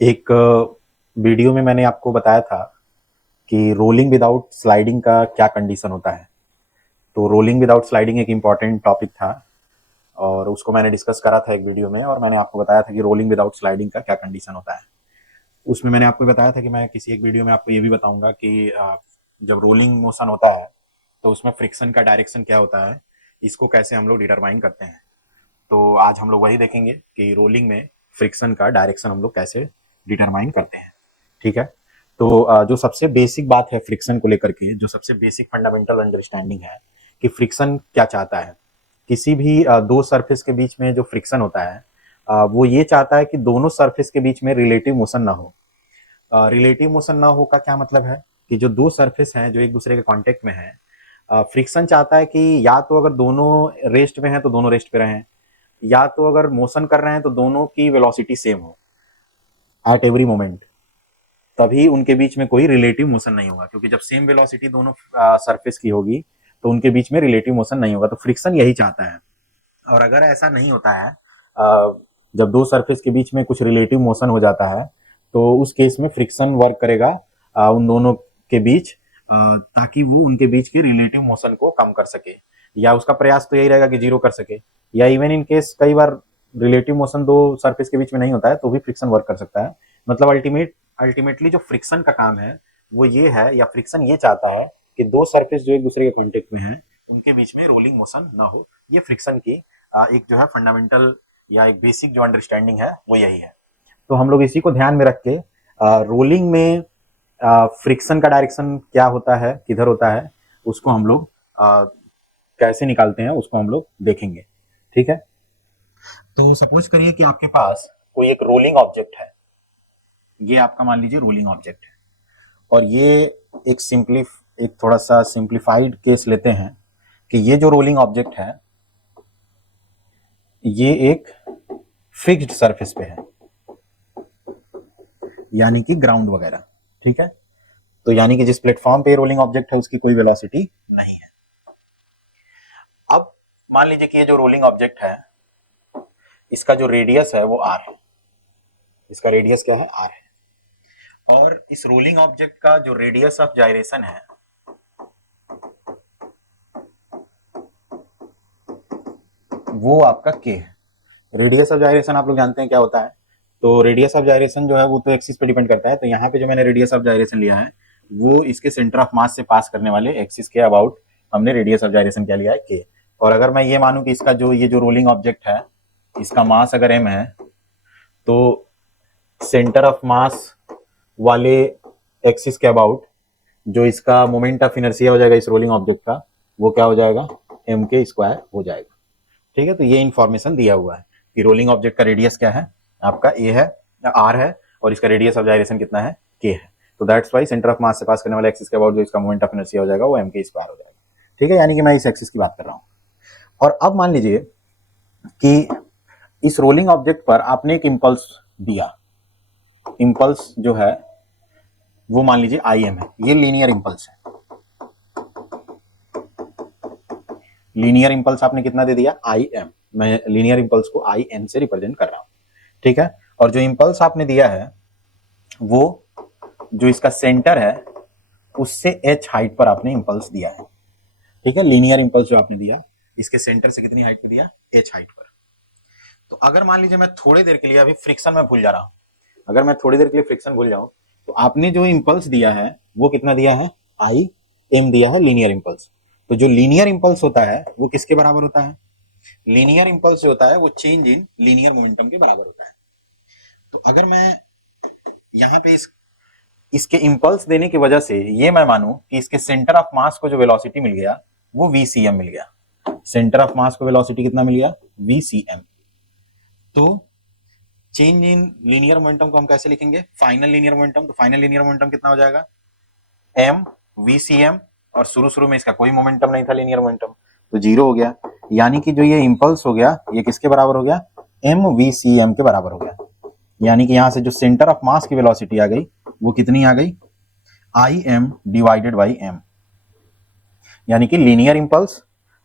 एक वीडियो में मैंने आपको बताया था कि रोलिंग विदाउट स्लाइडिंग का क्या कंडीशन होता है। तो रोलिंग विदाउट स्लाइडिंग एक इम्पॉर्टेंट टॉपिक था और उसको मैंने डिस्कस करा था एक वीडियो में, और मैंने आपको बताया था कि रोलिंग विदाउट स्लाइडिंग का क्या कंडीशन होता है। उसमें मैंने आपको बताया था कि मैं किसी एक वीडियो में आपको ये भी बताऊंगा कि जब रोलिंग मोशन होता है तो उसमें फ्रिक्शन का डायरेक्शन क्या होता है, इसको कैसे हम लोग डिटरमाइन करते हैं। तो आज हम लोग वही देखेंगे कि रोलिंग में फ्रिक्शन का डायरेक्शन हम लोग कैसे डिटरमाइन करते हैं। ठीक है। तो जो सबसे बेसिक बात है फ्रिक्शन को लेकर के, जो सबसे बेसिक फंडामेंटल अंडरस्टैंडिंग है कि फ्रिक्शन क्या चाहता है। किसी भी दो सरफेस के बीच में जो फ्रिक्शन होता है, वो ये चाहता है कि दोनों सरफेस के बीच में रिलेटिव मोशन ना हो। रिलेटिव मोशन ना हो का क्या मतलब है कि जो दो सरफेस हैं जो एक दूसरे के कांटेक्ट में हैं, फ्रिक्शन चाहता है कि या तो अगर दोनों रेस्ट में हैं तो दोनों रेस्ट पे रहें, या तो अगर मोशन कर रहे हैं तो दोनों की वेलोसिटी सेम हो एट एवरी मोमेंट, तभी उनके बीच में कोई रिलेटिव मोशन नहीं होगा। क्योंकि जब सेम वेलोसिटी दोनों सरफेस की होगी तो उनके बीच में रिलेटिव मोशन नहीं होगा। तो फ्रिक्शन यही चाहता है। और अगर ऐसा नहीं होता है, जब दो सरफेस के बीच में कुछ रिलेटिव मोशन हो जाता है, तो उस केस में फ्रिक्शन वर्क करेगा उन दोनों के बीच, ताकि वो उनके बीच के रिलेटिव मोशन को कम कर सके, या उसका प्रयास तो यही रहेगा कि जीरो कर सके। या इवन इन केस कई बार रिलेटिव मोशन दो सरफेस के बीच में नहीं होता है तो भी फ्रिक्शन वर्क कर सकता है। मतलब अल्टीमेटली जो फ्रिक्शन का काम है वो ये है, या फ्रिक्शन ये चाहता है कि दो सरफेस जो एक दूसरे के कॉन्टेक्ट में है उनके बीच में रोलिंग मोशन ना हो। ये फ्रिक्शन की एक जो है फंडामेंटल या एक बेसिक जो अंडरस्टैंडिंग है वो यही है। तो हम लोग इसी को ध्यान में रख के रोलिंग में फ्रिक्शन का डायरेक्शन क्या होता है, किधर होता है, उसको हम लोग कैसे निकालते हैं उसको हम लोग देखेंगे। ठीक है। तो सपोज करिए कि आपके पास कोई एक रोलिंग ऑब्जेक्ट है। ये आपका मान लीजिए रोलिंग ऑब्जेक्ट है, और ये एक थोड़ा सा सिंप्लीफाइड केस लेते हैं कि ये जो रोलिंग ऑब्जेक्ट है ये एक फिक्स्ड सरफेस पे है, यानी कि ग्राउंड वगैरह। ठीक है। तो यानी कि जिस प्लेटफॉर्म पे रोलिंग ऑब्जेक्ट है उसकी कोई वेलोसिटी नहीं है। अब मान लीजिए कि ये जो रोलिंग ऑब्जेक्ट है इसका जो रेडियस है वो आर है। इसका रेडियस क्या है? आर है। और इस रोलिंग ऑब्जेक्ट का जो रेडियस ऑफ जायरेशन है वो आपका के है। रेडियस ऑफ जायरेशन आप लोग जानते हैं क्या होता है। तो रेडियस ऑफ जायरेशन जो है वो तो एक्सिस पे डिपेंड करता है। तो यहाँ पे जो मैंने रेडियस ऑफ जायरेशन लिया है वो इसके सेंटर ऑफ मास से पास करने वाले एक्सिस के अबाउट हमने रेडियस ऑफ जायरेशन क्या लिया है? के। और अगर मैं ये मानूं कि इसका जो ये जो रोलिंग ऑब्जेक्ट है इसका मास अगर एम है, तो सेंटर ऑफ मास वाले एक्सिस के अबाउट जो इसका मोमेंट ऑफ इनर्शिया हो जाएगा इस रोलिंग ऑब्जेक्ट का, वो क्या हो जाएगा? एम के स्क्वायर हो जाएगा। ठीक है। तो ये इंफॉर्मेशन दिया हुआ है कि रोलिंग ऑब्जेक्ट का रेडियस क्या है? आपका ए है, आर है, और इसका रेडियस ऑफ जायरेशन कितना है? के है। तो that's why centre of mass से पास करने वाले एक्सिस के अबाउट जो इसका मोमेंट ऑफ इनर्शिया हो जाएगा वो एम के स्क्वायर हो जाएगा। ठीक है। यानी कि मैं इस एक्सिस की बात कर रहा हूं। और अब मान लीजिए कि इस रोलिंग ऑब्जेक्ट पर आपने एक इंपल्स दिया। इंपल्स जो है वो मान लीजिए आई एम है। ये लीनियर इंपल्स है। लीनियर इंपल्स आपने कितना दे दिया? I am. मैं लीनियर इंपल्स को आई एम से रिप्रेजेंट कर रहा हूं। ठीक है। और जो इंपल्स आपने दिया है वो जो इसका सेंटर है उससे एच हाइट पर आपने इंपल्स दिया है। ठीक है। लीनियर इंपल्स जो आपने दिया इसके सेंटर से कितनी हाइट पे दिया? एच हाइट पर। तो अगर मान लीजिए मैं थोड़ी देर के लिए अभी फ्रिक्शन में भूल जा रहा हूं, अगर मैं थोड़ी देर के लिए फ्रिक्शन भूल जाऊं, तो आपने जो इंपल्स दिया है वो कितना दिया है? आई एम दिया है, लीनियर इंपल्स। तो जो लीनियर इंपल्स होता है वो किसके बराबर होता है? लीनियर इंपल्स जो होता है वो चेंज इन लीनियर मोमेंटम के बराबर होता है। तो अगर मैं यहाँ पे इसके इंपल्स देने की वजह से ये मैं मानूं कि इसके सेंटर ऑफ मास को जो वेलोसिटी मिल गया वो वीसीएम मिल गया। सेंटर ऑफ मास को वेलोसिटी कितना मिल गया? वीसीएम। तो चेंज इन लीनियर मोमेंटम को हम कैसे लिखेंगे? Final linear momentum. तो फाइनल लीनियर मोमेंटम कितना हो जाएगा? M VCM. और शुरू शुरू में इसका कोई मोमेंटम नहीं था लीनियर मोमेंटम, तो जीरो हो गया। यानी कि जो ये इंपल्स हो गया ये किसके बराबर हो गया? एम वीसीएम के बराबर हो गया। यानी कि यहां से जो सेंटर ऑफ मास की वेलोसिटी आ गई वो कितनी आ गई? I M divided by M. यानी कि लीनियर इंपल्स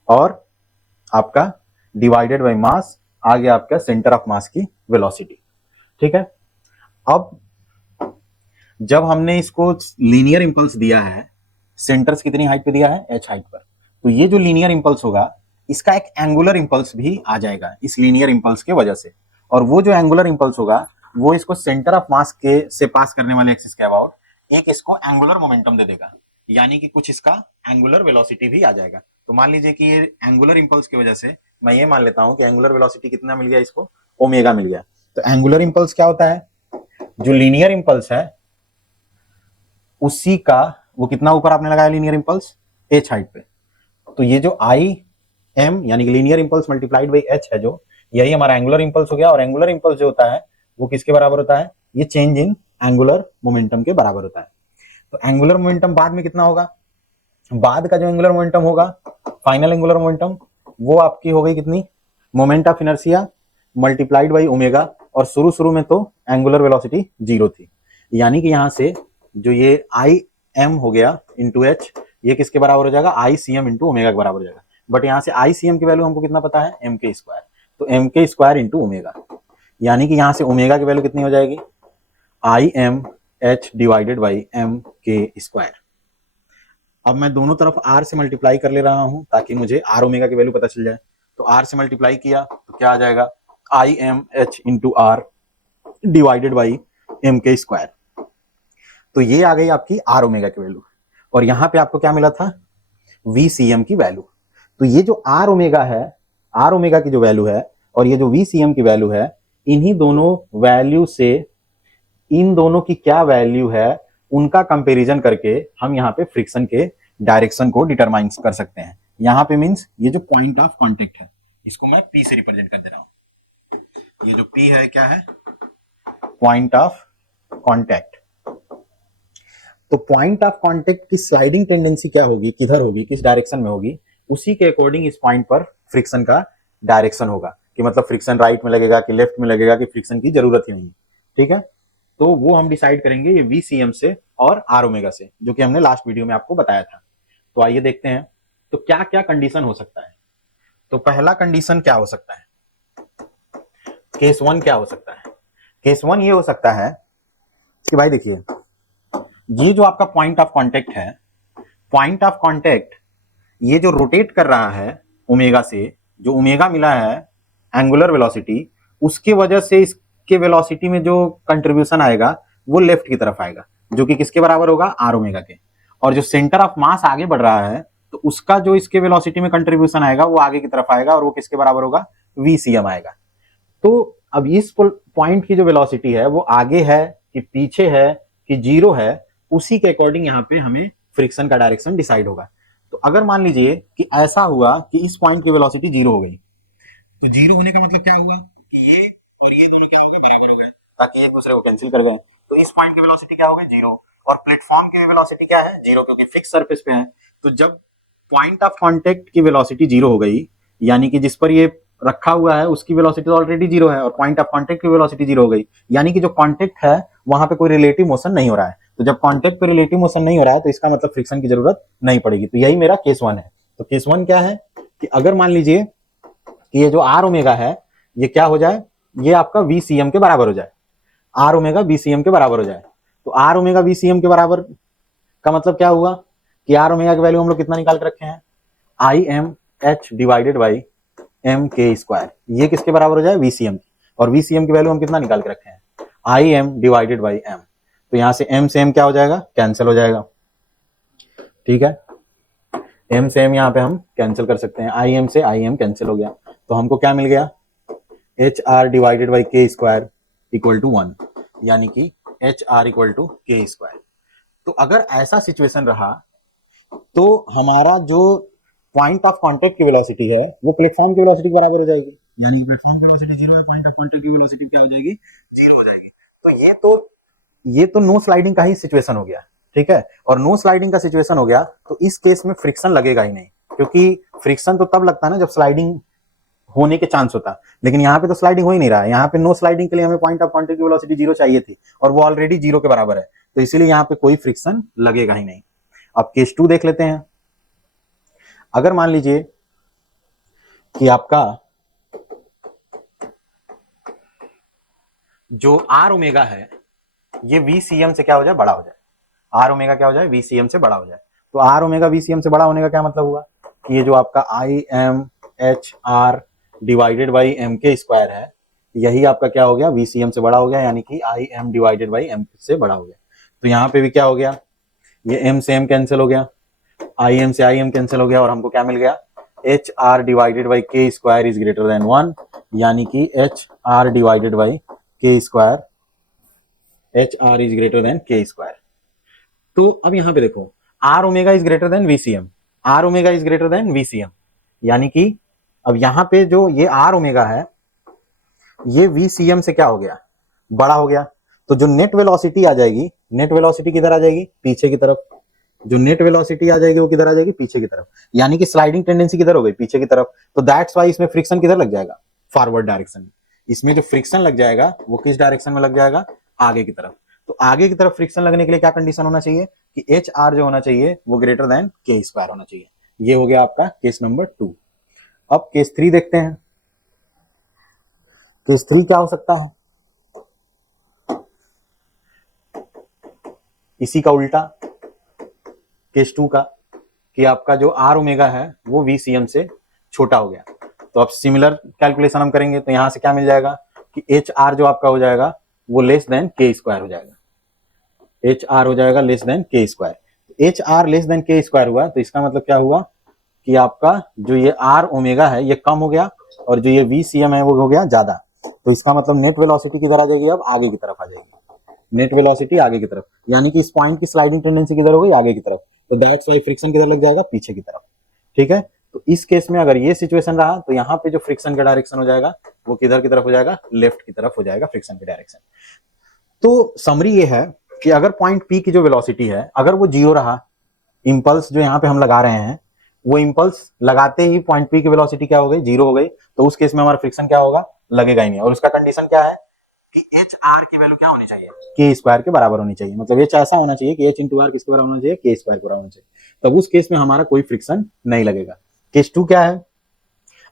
और आपका डिवाइडेड बाई मास आ गया आपका सेंटर ऑफ मास की वेलोसिटी। ठीक है। अब जब हमने इसको लीनियर इंपल्स दिया है, सेंटर्स कितनी हाइट पे दिया है, h हाइट पर, तो ये जो लीनियर इंपल्स होगा इसका एक एंगुलर इंपल्स भी आ जाएगा इस लीनियर इंपल्स के वजह से, और वो जो एंगुलर इंपल्स होगा वो इसको सेंटर ऑफ मास के से पास करने वाले एक्सिस के अबाउट एक इसको एंगुलर मोमेंटम दे देगा, यानी कि कुछ इसका एंगुलर वेलोसिटी भी आ जाएगा। तो मान लीजिए कि ये एंगुलर इंपल्स की वजह से मैं ये मान लेता हूं कि एंगुलर वेलोसिटी कितना मिल गया इसको, ओमेगा मिल गया। तो एंगुलर इंपल्स क्या होता है, जो लीनियर इंपल्स है उसी का वो कितना ऊपर आपने लगाया लीनियर इंपल्स, एच हाइट पे, तो ये जो आई एम यानी कि linear impulse multiplied by H है जो, यही हमारा एंगुलर इंपल्स हो गया। और एंगुलर इंपल्स जो होता है वो किसके बराबर होता है, ये चेंज इन एंगुलर मोमेंटम के बराबर होता है। तो एंगुलर मोमेंटम बाद में कितना होगा, बाद का जो एंगुलर मोमेंटम होगा, फाइनल एंगुलर मोमेंटम, वो आपकी हो गई कितनी, moment of inertia multiplied by omega, और शुरू शुरू में तो एंगुलर वेलोसिटी जीरो थी, यानी कि यहां से जो ये आई एम हो गया इंटू एच, ये किसके बराबर हो जाएगा, आई सी एम इंटू ओमेगा के बराबर हो जाएगा। बट यहाँ से आई सी एम की वैल्यू हमको कितना पता है, एम के स्क्वायर, तो एम के स्क्वायर इंटू ओमेगा, यानी कि यहाँ से ओमेगा की वैल्यू कितनी हो जाएगी, I M H divided by M के स्क्वायर। अब मैं दोनों तरफ आर से मल्टीप्लाई कर ले रहा हूं ताकि मुझे आर ओमेगा की वैल्यू पता चल जाए। तो आर से मल्टीप्लाई किया तो क्या आ जाएगा, I M H into R divided by M के स्क्वायर। तो ये आ गई आपकी आर ओमेगा की वैल्यू, और यहां पे आपको क्या मिला था, वी सी एम की वैल्यू। तो ये जो आर ओमेगा है, आर ओमेगा की जो वैल्यू है और ये जो वी सी एम की वैल्यू है, इन्हीं दोनों वैल्यू से इन दोनों की क्या वैल्यू है उनका कंपैरिजन करके हम यहाँ पे फ्रिक्शन के डायरेक्शन को डिटरमाइन कर सकते हैं। यहाँ पे मींस ये जो पॉइंट ऑफ कांटेक्ट है इसको मैं पी से रिप्रेजेंट कर दे रहा हूं, ये जो पी है क्या है, पॉइंट ऑफ कांटेक्ट। तो पॉइंट ऑफ कांटेक्ट की स्लाइडिंग टेंडेंसी क्या होगी, किधर होगी, किस डायरेक्शन में होगी, उसी के अकॉर्डिंग इस पॉइंट पर फ्रिक्शन का डायरेक्शन होगा, कि मतलब फ्रिक्शन राइट में लगेगा कि लेफ्ट में लगेगा, कि फ्रिक्शन की जरूरत ही नहीं। ठीक है, तो वो हम डिसाइड करेंगे ये वीसीएम से और आर ओमेगा से, जो कि हमने लास्ट वीडियो में आपको बताया था। तो आइए देखते हैं तो क्या क्या कंडीशन हो सकता है। तो पहला कंडीशन क्या हो सकता है, केस वन क्या हो सकता है, केस वन ये हो सकता है कि भाई देखिए ये जो आपका पॉइंट ऑफ कांटेक्ट है, पॉइंट ऑफ कांटेक्ट ये जो रोटेट कर रहा है ओमेगा से, जो ओमेगा मिला है एंगुलर वेलोसिटी, उसके वजह से इसके वेलोसिटी में जो कंट्रीब्यूशन आएगा वो लेफ्ट की तरफ आएगा, जो कि किसके बराबर होगा, आर ओमेगा के। और जो सेंटर ऑफ मास आगे बढ़ रहा है तो उसका जो इसके वेलोसिटी में कंट्रीब्यूशन आएगा वो आगे की तरफ आएगा, और वो किसके बराबर होगा, वी सी एम आएगा। तो अब इस पॉइंट की जो वेलोसिटी है वो आगे है कि पीछे है कि जीरो है, उसी के अकॉर्डिंग यहाँ पे हमें फ्रिक्शन का डायरेक्शन डिसाइड होगा। तो अगर मान लीजिए कि ऐसा हुआ कि इस पॉइंट की वेलोसिटी जीरो हो गई, तो जीरो होने का मतलब क्या हुआ कि ये और ये दोनों क्या हो गए, बराबर हो गए, ताकि एक दूसरे को कैंसिल कर गए। तो इस पॉइंट की वेलोसिटी क्या हो गई, जीरो, और प्लेटफॉर्म की वेलोसिटी क्या है, जीरो, क्योंकि फिक्स सरफेस पे है। तो जब पॉइंट ऑफ कांटेक्ट की वेलोसिटी जीरो हो गई, यानी कि जिस पर ये रखा हुआ है उसकी वेलोसिटी ऑलरेडी जीरो है, और पॉइंट ऑफ कांटेक्ट की वेलोसिटी जीरो हो गई, यानी कि जो कांटेक्ट है वहां पे कोई रिलेटिव मोशन नहीं हो रहा है। तो जब कांटेक्ट पे रिलेटिव मोशन नहीं हो रहा है तो इसका मतलब फ्रिक्शन की जरूरत नहीं पड़ेगी। तो यही मेरा केस वन है। तो केस वन क्या है कि अगर मान लीजिए कि ये जो आर ओमेगा है ये क्या हो जाए, ये आपका वी सी एम के बराबर हो जाए, R omega B C M के बराबर हो जाए। तो R omega B C M के बराबर का मतलब क्या हुआ कि आर ओमेगा की वैल्यू हम लोग कितना निकाल के रखे हैं, I M H divided by M के स्क्वायर, ये किसके बराबर हो जाए, वीसीएम की। और वीसीएम की वैल्यू हम कितना निकाल के रखे हैं, I M divided by M. तो यहां से एम से एम क्या हो जाएगा, कैंसिल हो जाएगा। ठीक है, एम से एम यहाँ पे हम कैंसिल कर सकते हैं, आई एम से आई एम कैंसिल हो गया। तो हमको क्या मिल गया, H R divided by K square equal to 1, यानी कि एच आर इक्वल टू के स्क्वायर। तो अगर ऐसा सिचुएशन रहा तो हमारा जो पॉइंट ऑफ कांटेक्ट की वेलोसिटी है वो प्लेटफॉर्म की वेलोसिटी के बराबर हो जाएगी, यानी कि प्लेटफॉर्म की वेलोसिटी जीरो है, पॉइंट ऑफ कांटेक्ट की वेलोसिटी क्या हो जाएगी, जीरो हो जाएगी। तो ये तो नो स्लाइडिंग का ही सिचुएशन हो गया। ठीक है, और नो स्लाइडिंग का सिचुएशन हो गया तो इस केस में फ्रिक्शन लगेगा ही नहीं, क्योंकि फ्रिक्शन तो तब लगता है ना जब स्लाइडिंग होने के चांस होता, लेकिन यहाँ पे तो स्लाइडिंग हो ही नहीं रहा है। यहाँ पे नो स्लाइडिंग के लिए हमें पॉइंट ऑफ कांटेक्ट की वेलोसिटी जीरो चाहिए थी, और वो ऑलरेडी जीरो के बराबर है, तो इसीलिए यहाँ पे कोई फ्रिक्शन लगेगा ही नहीं। अब केस टू देख लेते हैं। अगर मान लीजिए कि आपका जो आर ओमेगा है ये VCM से क्या हो जाए, बड़ा हो जाए, आर ओमेगा क्या हो जाए, VCM से बड़ा हो जाए। तो आर ओमेगा VCM से बड़ा होने का क्या मतलब हुआ कि ये जो आपका IMHR डिवाइडेड बाई एम के स्क्वायर है, यही आपका क्या हो गया, VCM से बड़ा हो गया, यानी कि IM डिवाइडेड बाई एम से बड़ा हो गया। तो यहाँ पे भी क्या हो गया, ये M से M कैंसिल हो गया, IM से IM कैंसिल हो गया, और हमको क्या मिल गया, HR divided by K square is greater than 1, यानी कि HR divided by K square, HR is greater than K square. तो अब यहां पे देखो, R omega is greater than VCM, R omega is greater than VCM, यानी कि अब यहां पे जो ये आर ओमेगा है, ये VCM से क्या हो गया, बड़ा हो गया। तो जो नेट वेलोसिटी आ जाएगी, नेट वेलोसिटी किधर आ जाएगी, पीछे की तरफ। जो नेट वेलोसिटी आ जाएगी वो किधर आ जाएगी, पीछे की तरफ, यानी कि स्लाइडिंग टेंडेंसी किधर हो गई, पीछे की तरफ। तो दैट्स वाई इसमें फ्रिक्शन किधर लग जाएगा, फॉरवर्ड डायरेक्शन में। इसमें जो फ्रिक्शन लग जाएगा वो किस डायरेक्शन में लग जाएगा, आगे की तरफ। तो आगे की तरफ फ्रिक्शन लगने के लिए क्या कंडीशन होना चाहिए कि HR जो होना चाहिए वो ग्रेटर देन के स्क्वायर होना चाहिए। ये हो गया आपका केस नंबर 2। अब केस 3 देखते हैं। केस 3 क्या हो सकता है, इसी का उल्टा, केस 2 का, कि आपका जो आर ओमेगा है वो VCM से छोटा हो गया। तो अब सिमिलर कैलकुलेशन हम करेंगे, तो यहां से क्या मिल जाएगा कि HR जो आपका हो जाएगा वो लेस देन के स्क्वायर हो जाएगा, HR हो जाएगा less than K square. HR less than K square हुआ, तो इसका मतलब क्या हुआ कि आपका जो ये आर ओमेगा है ये कम हो गया, और जो ये VCM है वो हो गया ज्यादा। तो इसका मतलब नेट वेलोसिटी किधर आ जाएगी, अब आगे की तरफ आ जाएगी, नेट वेलोसिटी आगे की तरफ, यानी कि इस पॉइंट की स्लाइडिंग टेंडेंसी किधर हो गई, आगे की तरफ। तो दैट्स वाई फ्रिक्शन किधर लग जाएगा, पीछे की तरफ। ठीक है, तो इस केस में अगर ये सिचुएशन रहा, तो यहाँ पे जो फ्रिक्शन का डायरेक्शन हो जाएगा वो किधर की तरफ हो जाएगा, लेफ्ट की तरफ हो जाएगा फ्रिक्शन की डायरेक्शन। तो समरी ये है कि अगर पॉइंट P की जो वेलोसिटी है अगर वो 0 रहा, इंपल्स जो यहाँ पे हम लगा रहे हैं वो इंपल्स लगाते ही पॉइंट P की वेलोसिटी क्या हो गई, 0 हो गई, तो उस केस में हमारा फ्रिक्शन क्या होगा, लगेगा ही नहीं। और उसका कंडीशन क्या है कि HR की वैल्यू क्या होनी चाहिए, के स्क्वायर के बराबर होनी चाहिए। मतलब H ऐसा होना चाहिए कि H इंटू आर किसके बराबर होना चाहिए, के स्क्वायर के बराबर होना चाहिए। तब उस केस में हमारा कोई फ्रिक्शन नहीं लगेगा। केस 2 क्या है,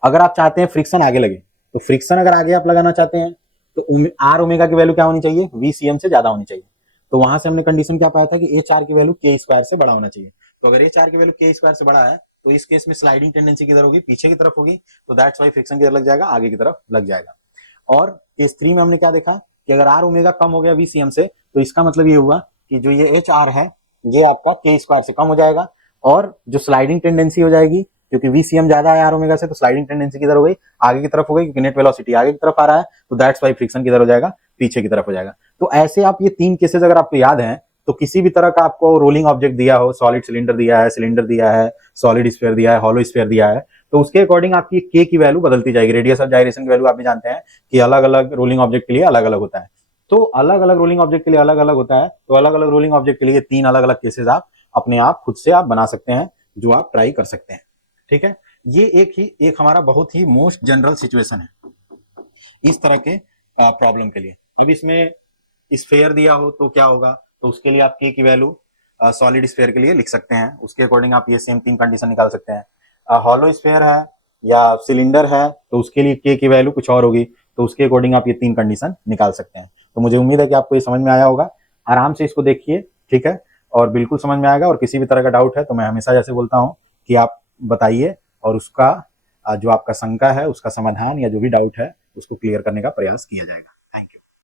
अगर आप चाहते हैं फ्रिक्शन आगे लगे, तो फ्रिक्शन अगर आगे आप लगाना चाहते हैं तो आर ओमेगा की वैल्यू क्या होनी चाहिए, VCM से ज्यादा होनी चाहिए। तो वहां से हमने कंडीशन क्या पाया था कि HR की वैल्यू के स्क्वायर से बड़ा होना चाहिए। तो अगर HR की वैल्यू के स्क्वायर से बड़ा है तो इस केस में स्लाइडिंग टेंडेंसी किधर होगी, पीछे की तरफ होगी। तो दैट्स वाई फ्रिक्शन किधर लग जाएगा, आगे की तरफ लग जाएगा। और केस 3 में हमने क्या देखा कि अगर आर ओमेगा कम हो गया VCM से, तो इसका मतलब ये हुआ कि जो ये HR है ये आपका के स्क्वायर से कम हो जाएगा, और जो स्लाइडिंग टेंडेंसी हो जाएगी, क्योंकि VCM ज्यादा है आर ओमेगा से, तो स्लाइडिंग टेंडेंसी किधर हो गई, आगे की तरफ हो गई, क्योंकि नेट वेलोसिटी आगे की तरफ आ रहा है। तो दैट्स वाई फ्रिक्शन किधर हो जाएगा, पीछे की तरफ हो जाएगा। तो ऐसे आप ये 3 केसेस अगर आपको याद हैं, तो किसी भी तरह का आपको रोलिंग ऑब्जेक्ट दिया हो, सॉलिड सिलेंडर दिया है, सिलेंडर दिया है, सॉलिड स्फीयर दिया है, हॉलो स्फीयर दिया है, तो उसके अकॉर्डिंग आपकी के की वैल्यू बदलती जाएगी। रेडियस ऑफ जाइरेशन की वैल्यू आप भी जानते हैं कि अलग अलग रोलिंग ऑब्जेक्ट के लिए अलग अलग होता है। तो अलग अलग रोलिंग ऑब्जेक्ट के लिए अलग अलग होता है। तो अलग अलग रोलिंग ऑब्जेक्ट के लिए 3 अलग अलग केसेस आप अपने आप खुद से आप बना सकते हैं, जो आप ट्राई कर सकते हैं। ठीक है, ये एक हमारा बहुत ही मोस्ट जनरल सिचुएशन है इस तरह के प्रॉब्लम के लिए। अब इसमें स्फेयर दिया हो तो क्या होगा, तो उसके लिए आप के की वैल्यू सॉलिड स्फेयर के लिए लिख सकते हैं, उसके अकॉर्डिंग आप ये सेम 3 कंडीशन निकाल सकते हैं। हॉलो स्फेयर है या सिलेंडर है तो उसके लिए के की वैल्यू कुछ और होगी, तो उसके अकॉर्डिंग आप ये 3 कंडीशन निकाल सकते हैं। तो मुझे उम्मीद है कि आपको ये समझ में आया होगा। आराम से इसको देखिए, ठीक है, और बिल्कुल समझ में आएगा। और किसी भी तरह का डाउट है तो मैं हमेशा जैसे बोलता हूँ कि आप बताइए, और उसका जो आपका शंका है उसका समाधान या जो भी डाउट है उसको क्लियर करने का प्रयास किया जाएगा।